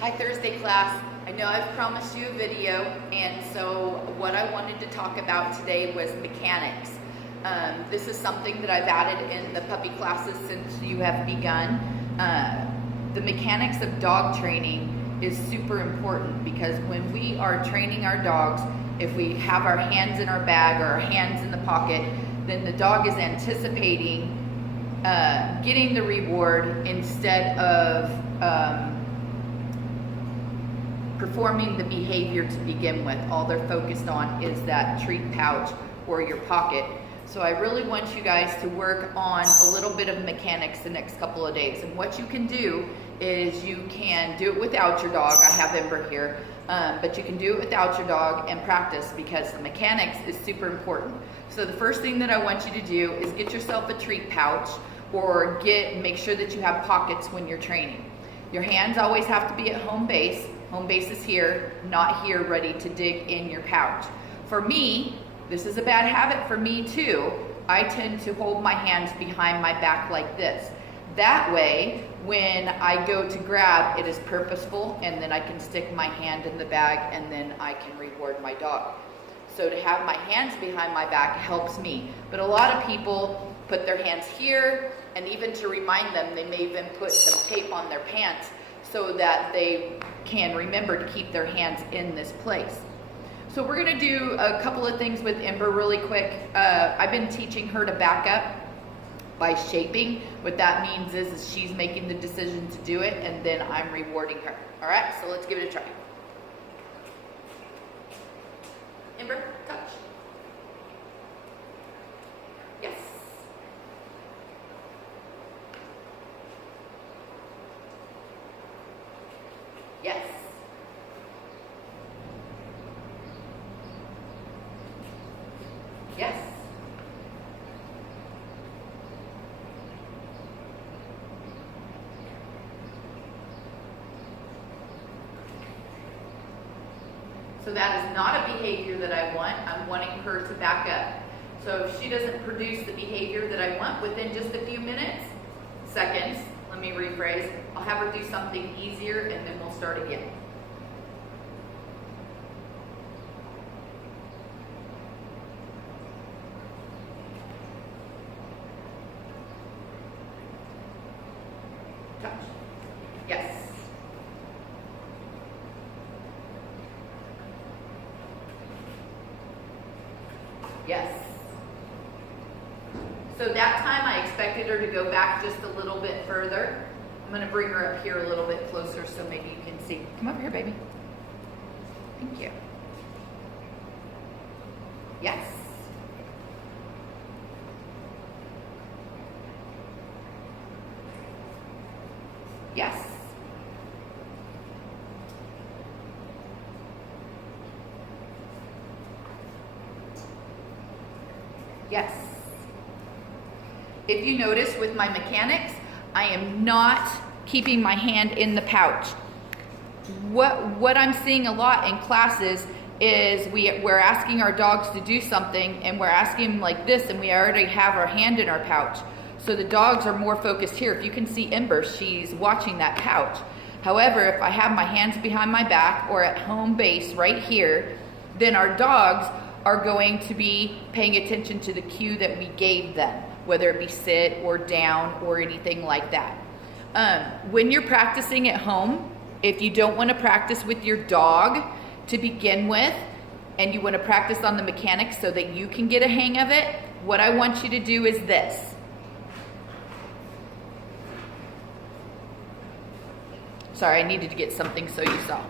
Hi Thursday class. I know I've promised you a video, and so what I wanted to talk about today was mechanics. This is something that I've added in the puppy classes since you have begun. The mechanics of dog training is super important because when we are training our dogs, if we have our hands in our bag or our hands in the pocket, then the dog is anticipating getting the reward instead of performing the behavior to begin with. All they're focused on is that treat pouch or your pocket. So I really want you guys to work on a little bit of mechanics the next couple of days. And what you can do is you can do it without your dog. I have Ember here, but you can do it without your dog and practice because the mechanics is super important. So the first thing that I want you to do is get yourself a treat pouch or make sure that you have pockets when you're training. Your hands always have to be at home base. Home base is here, not here ready to dig in your pouch. For me, this is a bad habit for me too. I tend to hold my hands behind my back like this. That way, when I go to grab, it is purposeful, and then I can stick my hand in the bag and then I can reward my dog. So to have my hands behind my back helps me. But a lot of people put their hands here, and even to remind them, they may even put some tape on their pants so that they can remember to keep their hands in this place. So we're gonna do a couple of things with Ember really quick. I've been teaching her to back up by shaping. What that means is she's making the decision to do it, and then I'm rewarding her. All right, so let's give it a try. Ember, touch. Yes. Yes. Yes. So that is not a behavior that I want. I'm wanting her to back up. So if she doesn't produce the behavior that I want within just a few seconds, let me rephrase, I'll have her do something easier and then we'll start again. Touch. Yes. Yes. So that time I expected her to go back just a little bit further. I'm going to bring her up here a little bit closer so maybe you can see. Come over here, baby. Thank you. Yes. Yes. Yes. If you notice with my mechanics, I am not keeping my hand in the pouch. What I'm seeing a lot in classes is we're asking our dogs to do something and we're asking them like this and we already have our hand in our pouch. So the dogs are more focused here. If you can see Ember, she's watching that pouch. However, if I have my hands behind my back or at home base right here, then our dogs are going to be paying attention to the cue that we gave them, whether it be sit or down or anything like that. When you're practicing at home, if you don't want to practice with your dog to begin with, and you want to practice on the mechanics so that you can get a hang of it, what I want you to do is this. Sorry, I needed to get something so you saw.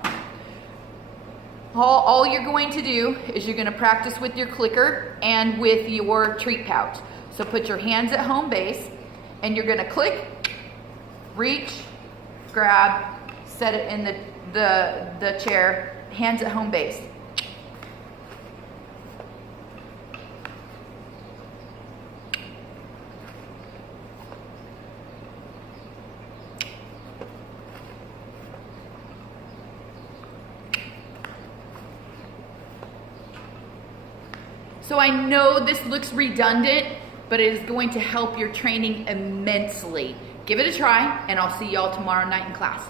All you're going to do is you're going to practice with your clicker and with your treat pouch. So put your hands at home base and you're going to click, reach, grab, set it in the chair, hands at home base. So I know this looks redundant, but it is going to help your training immensely. Give it a try, and I'll see y'all tomorrow night in class.